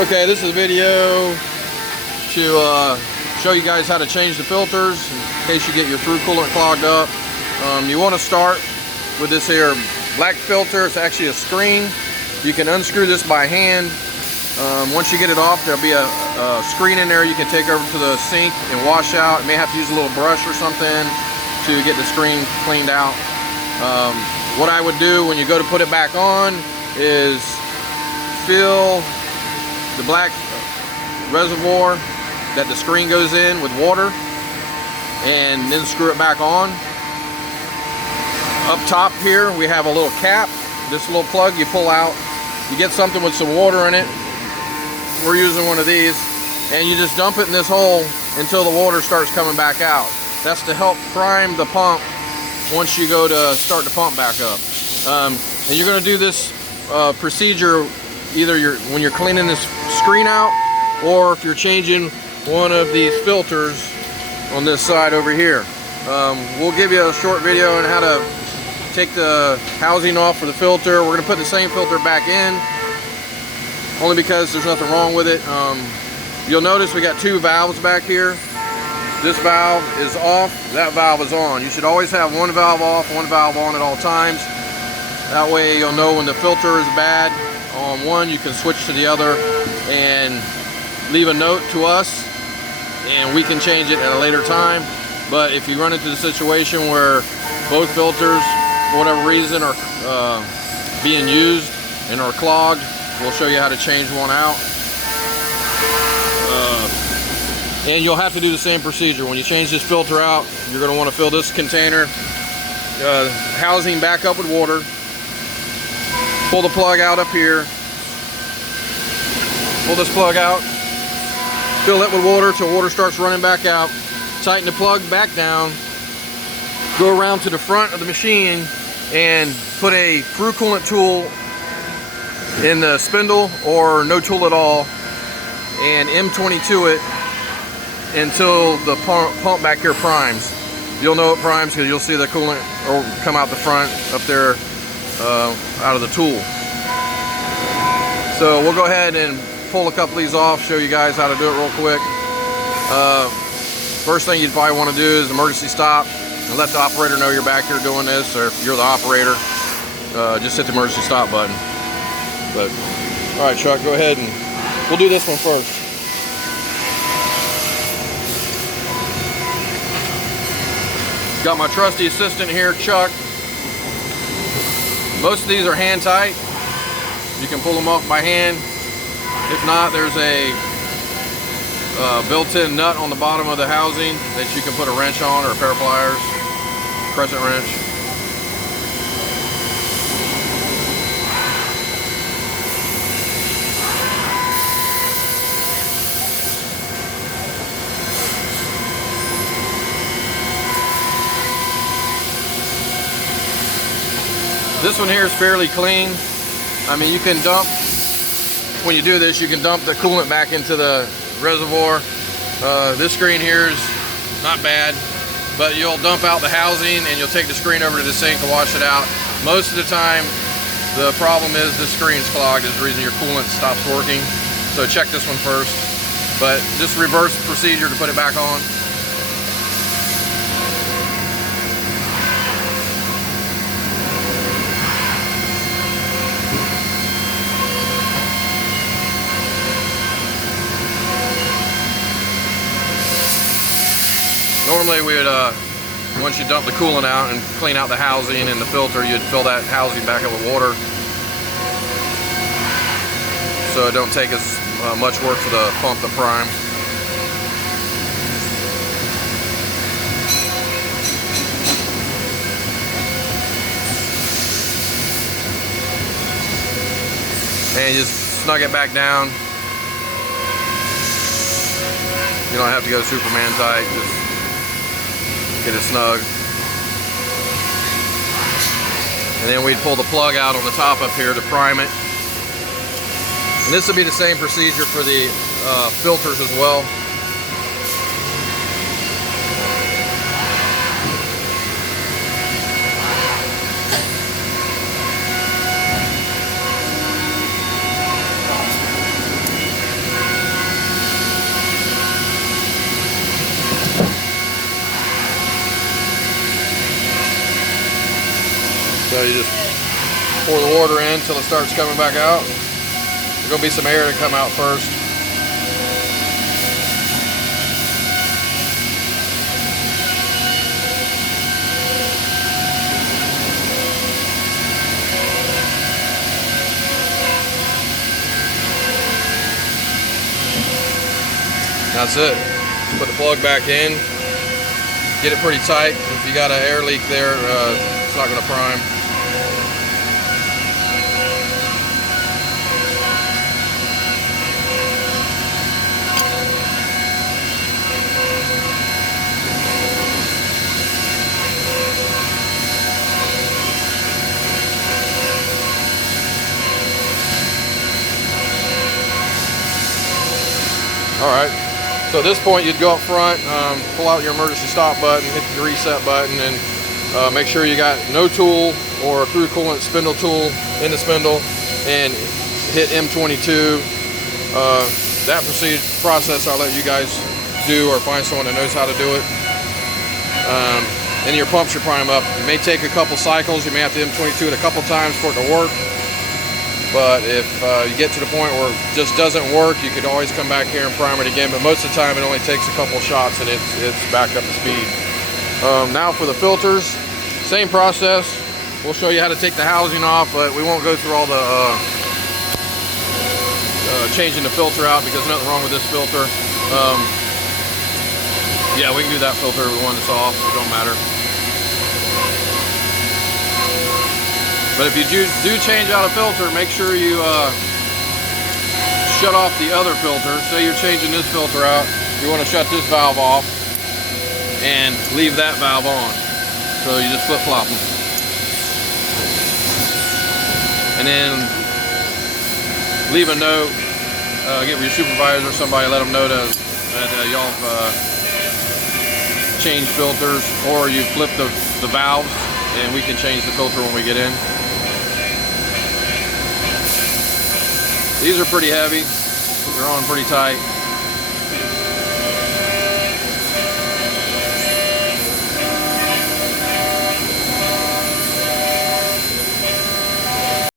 Okay, this is a video to show you guys how to change the filters in case you get your through coolant clogged up. You want to start with this here black filter. It's actually a screen. You can unscrew this by hand. Once you get it off, there'll be a screen in there you can take over to the sink and wash out. You may have to use a little brush or something to get the screen cleaned out. What I would do when you go to put it back on is fill the black reservoir that the screen goes in with water and then screw it back on. Up top here we have a little cap, this little plug you pull out. You get something with some water in it. We're using one of these, and you just dump it in this hole until the water starts coming back out. That's to help prime the pump once you go to start the pump back up. And you're going to do this procedure either when you're cleaning this screen out, or if you're changing one of these filters on this side over here. We'll give you a short video on how to take the housing off for the filter. We're going to put the same filter back in, only because there's nothing wrong with it. You'll notice we got two valves back here. This valve is off, that valve is on. You should always have one valve off, one valve on at all times. That way you'll know when the filter is bad on one, you can switch to the other and leave a note to us, and we can change it at a later time. But if you run into the situation where both filters, for whatever reason, are being used and are clogged, we'll show you how to change one out. And you'll have to do the same procedure. When you change this filter out, you're going to want to fill this container housing back up with water. Pull the plug out up here. Pull this plug out. Fill it with water till water starts running back out. Tighten the plug back down. Go around to the front of the machine and put a through coolant tool in the spindle, or no tool at all, and M22 it until the pump back here primes. You'll know it primes because you'll see the coolant or come out the front up there out of the tool. So we'll go ahead and pull a couple of these off, show you guys how to do it real quick. First thing you'd probably want to do is emergency stop and let the operator know you're back here doing this, or if you're the operator, just hit the emergency stop button. But all right, Chuck, go ahead and we'll do this one first. Got my trusty assistant here, Chuck. Most of these are hand tight. You can pull them off by hand. If not, there's a built-in nut on the bottom of the housing that you can put a wrench on, or a pair of pliers, crescent wrench. This one here is fairly clean. I mean, you can dump, when you do this, you can dump the coolant back into the reservoir. This screen here is not bad, but you'll dump out the housing and you'll take the screen over to the sink to wash it out. Most of the time, the problem is the screen's clogged is the reason your coolant stops working. So check this one first, but just reverse the procedure to put it back on. Normally we would, once you dump the coolant out and clean out the housing and the filter, you'd fill that housing back up with water. So it don't take as much work for the pump to prime. And you just snug it back down. You don't have to go Superman tight, just get it snug. And then we'd pull the plug out on the top up here to prime it. And this will be the same procedure for the filters as well. So you just pour the water in until it starts coming back out. There's going to be some air to come out first. That's it. Put the plug back in. Get it pretty tight. If you got an air leak there, it's not going to prime. All right. So at this point, you'd go up front, pull out your emergency stop button, hit the reset button, and make sure you got no tool or a through coolant spindle tool in the spindle, and hit M22. That process I'll let you guys do, or find someone that knows how to do it. And your pump should prime up. It may take a couple cycles. You may have to M22 it a couple times for it to work. But if you get to the point where it just doesn't work, you could always come back here and prime it again. But most of the time, it only takes a couple shots and it's back up to speed. Now for the filters, same process. We'll show you how to take the housing off, but we won't go through all the changing the filter out, because nothing wrong with this filter. Yeah, we can do that filter with one that's off. It don't matter. But if you do change out a filter, make sure you shut off the other filter. Say you're changing this filter out, you want to shut this valve off and leave that valve on. So you just flip-flop them. And then leave a note, get with your supervisor or somebody, let them know that y'all changed filters, or you flip the valves and we can change the filter when we get in. These are pretty heavy, they're on pretty tight.